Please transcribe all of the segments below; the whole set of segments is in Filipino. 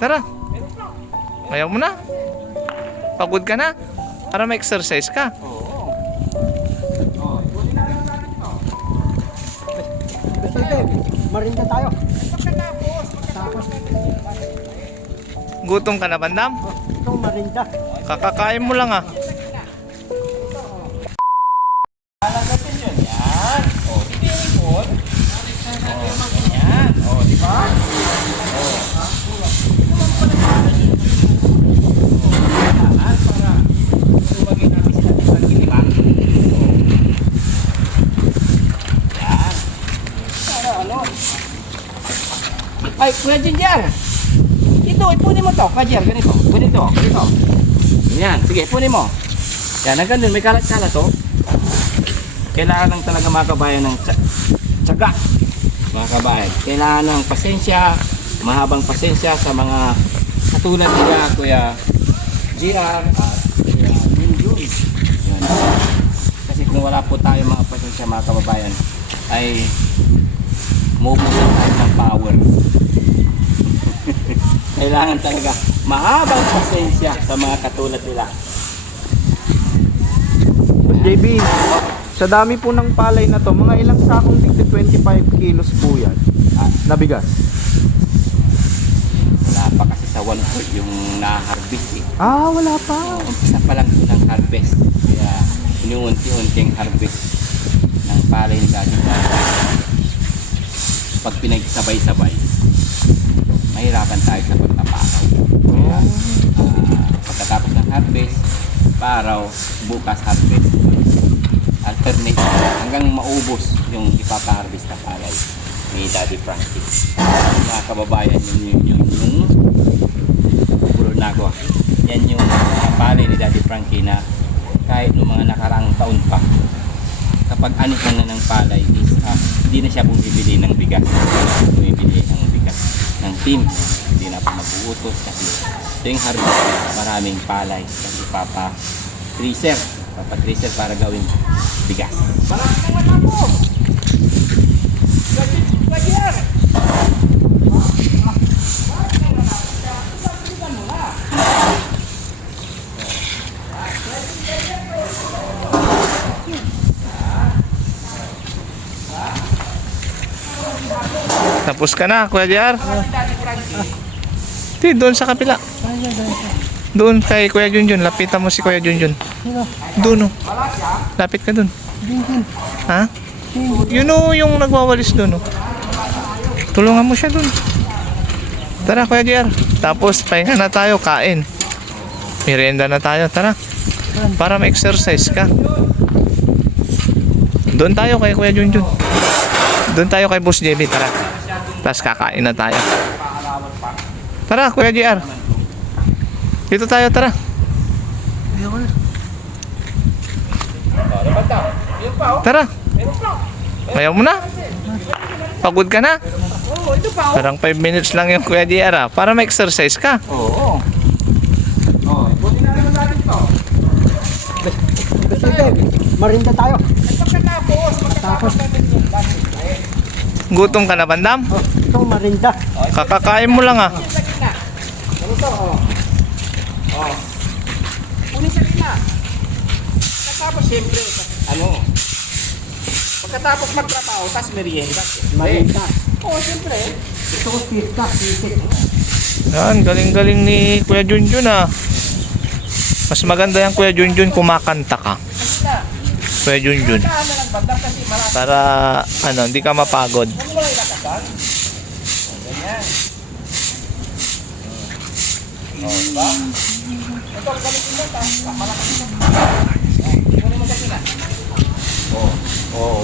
Tara. Ayaw mo na? Pagod ka na? Para ma-exercise ka. Marinda tayo. Gutom ka na, Bandam? Ito, marinda. Kakakain mo lang ah. Alagatin yun. Yan. O, hindi yung ipon. Yan. O, di ba? Para tumagin natin sila sa ginilang. Yan. Ano? Ay, Kuya Ginger. Ito, ipunin mo to. Kajer, ganito. Ganito. Yan. Sige, ipunin mo. Yan, hanggang dun. May kalat-kalat to. Kailangan lang talaga mga kabayan ng tiyaga, mga kabayan. Kailangan ng pasensya, mahabang pasensya sa mga katulad nila Kuya GR at Kuya Junjun. Yan. Kasi kung wala po tayo mga pasensya mga kababayan, ay mabubusan tayo ng power. Kailangan talaga mahabang pasensya sa mga katulad nila. JB, sa dami po ng palay na to, mga ilang sakong 25 kilos po yan na bigas? Wala pa kasi sa 1/4 yung na-harvest eh. Ah, wala pa. Umpisa pa lang ito ng harvest. Kaya inuunti-unting harvest ng palay ni Daddy Frankie. Pag pinagsabay-sabay, mahirapan tayo sa pagtapakaw. Kaya pagkatapos ng harvest, paraw, bukas harvest. Alternate hanggang maubos yung ipapa-harvest na palay ni Daddy Frankie. Mga kababayan, yung bulol na ako. Yan yung palay ni Daddy Frankie na kahit noong mga nakaraang taon pa, kapag anihan na ng palay is hindi na siya bumibili ng bigas. Bumibili ng bigas ng team. Hindi na po mag-uutos kasi ito yung harvest, maraming palay kasi ipapa-freezer para gawing bigas. Marami ng mata po! Gajer! Tapos ka na, Kuya JR? Di, doon sa kapila. Doon kay Kuya Junjun. Lapitan mo si Kuya Junjun. Doon oh. Lapit ka doon. Ha? Yun oh, yung nagwawalis doon oh. Tulungan mo siya doon. Tara Kuya JR. Tapos pahinga na tayo, kain. Merienda na tayo, tara. Para ma-exercise ka. Doon tayo kay Kuya Junjun. Doon tayo kay Boss JB, tara. Tapos kakain na tayo. Tara Kuya JR. Dito tayo, tara. Tara. Ayaw mo na? Pagod ka na? Oo, ito pa. Parang 5 minutes lang yung Kuya JR ah. Para ma-exercise ka. Oo. Buti na naman natin ito. Marinda tayo. Pagkatapos natin yung basket. Gutom ka na, Bandam? Ito, marinda. Kakakain mo lang ah. Sa gitna. Ganito, Kunin sa gitna. Pagkatapos, siyempre, pagkatapos magtrabaho, tas merienda. Marinda. Oo, siyempre. Ito, pista, sisik. Yan, galing-galing ni Kuya Junjun ah. Mas maganda yan Kuya Junjun, kumakanta ka. Kuya Junjun. Saan na lang bandang kasi marami. Para ano, hindi ka mapagod. Huwag mo lang ikatagal. Ganyan. Diba? Ito, gamitin mo. Malakas ito. Kunin mo sa sila.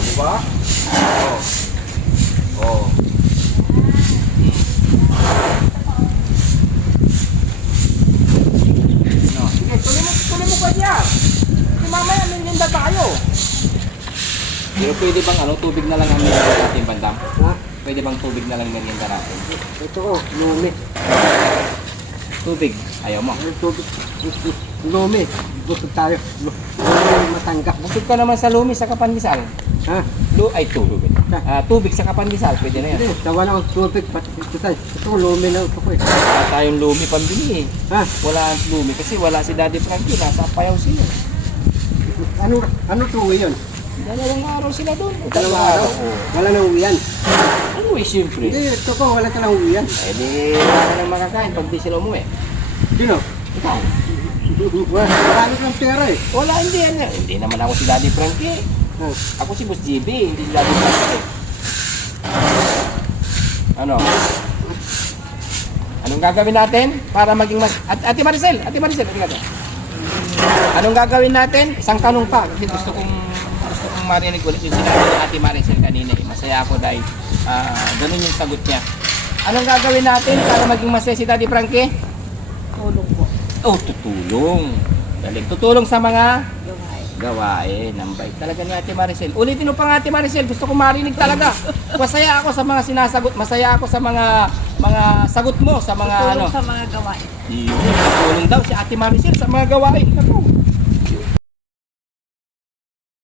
Diba? Sige, tuloy mo pa diyan. Kasi mamaya merienda tayo. Pero pwede bang tubig na lang ang merienda natin, Bandam? Ha? Pwede bang tubig na lang merienda natin? Ito, lumi. Tubig. Ayaw mo. Lumi. Busog tayo. Lumi matangga. Busog ka naman sa lumi sa Kapangisal. Ha? Tubig sa kapandisal, pwede na yan. Hindi, tawa na akong tubig, pati ito tayo. Gusto ko lumi lang ito ko eh. Wala tayong lumi pambili eh. Ha? Wala ang lumi kasi wala si Daddy Frankie, nasa payaw sila. Ano tuwi yun? Dalawang araw sila doon. Dalawang araw? Wala na uwian. Ano eh, siyempre. Hindi, ito ko, wala ka na uwian. Eh di, wala ka nang makakain pag di sila umuwi. Sino? Ikaw. Wala na kang pera eh. Wala, hindi yan. Hindi naman ako si Daddy Frankie. Oh. Ako si Boss GB, hindi si Daddy Frankie. Ano? Anong gagawin natin para maging mas... Ate Maricel, tingnan. Anong gagawin natin? Isang tanong pa. Kasi gusto kong marinig ulit yung sinabi ni Ate Maricel kanina. Masaya ako dahil ganun yung sagot niya. Anong gagawin natin para maging masaya si Daddy Frankie? Tulong po. Oh, tutulong. Galing. Tutulong sa mga gawain. Ang bait talaga ni Ate Maricel. Ulitin mo pa nga Ate Maricel, gusto kong marinig talaga. Masaya ako sa mga sinasagot, masaya ako sa mga sagot mo sa mga Tulong ano. sa mga gawain. Tutulong daw si Ate Maricel sa mga gawain. Ako.